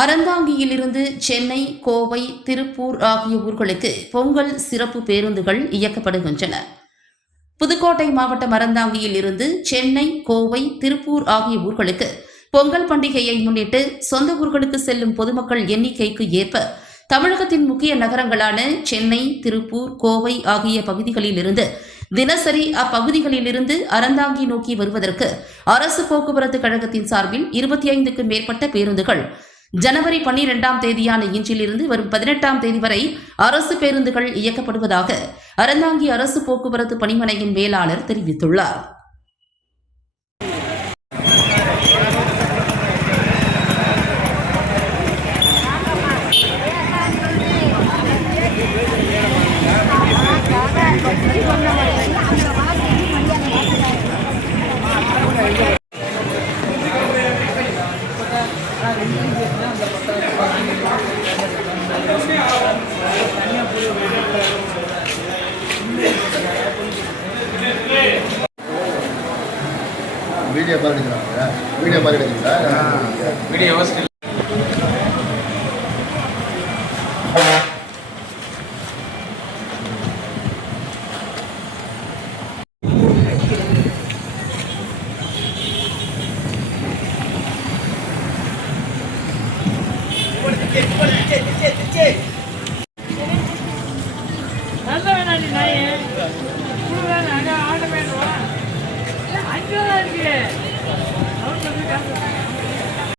அறந்தாங்கியிலிருந்து சென்னை கோவை திருப்பூர் ஆகிய ஊர்களுக்கு பொங்கல் சிறப்பு பேருந்துகள் இயக்கப்படுகின்றன. புதுக்கோட்டை மாவட்டம் அறந்தாங்கியில் இருந்து சென்னை கோவை திருப்பூர் ஆகிய ஊர்களுக்கு பொங்கல் பண்டிகையை முன்னிட்டு சொந்த ஊர்களுக்கு செல்லும் பொதுமக்கள் எண்ணிக்கைக்கு ஏற்ப தமிழகத்தின் முக்கிய நகரங்களான சென்னை திருப்பூர் கோவை ஆகிய பகுதிகளிலிருந்து தினசரி அப்பகுதிகளிலிருந்து அறந்தாங்கி நோக்கி வருவதற்கு அரசு போக்குவரத்து கழகத்தின் சார்பில் இருபத்தி ஐந்துக்கும் மேற்பட்ட பேருந்துகள் ஜனவரி பன்னிரெண்டாம் தேதியான இன்றிலிருந்து வரும் பதினெட்டாம் தேதி வரை அரசு பேருந்துகள் இயக்கப்படுவதாக அறந்தாங்கி அரசு போக்குவரத்து பணிமனையின் மேலாளர் தெரிவித்துள்ளார். வீடியோ மாதிரி வீடியோ மாதிரி வீடியோ நல்ல வேணாண்டி நாய் குழுவான அங்கே ஆட வேணும் அங்கே தான் இருக்கு அவருக்கு வந்து காசு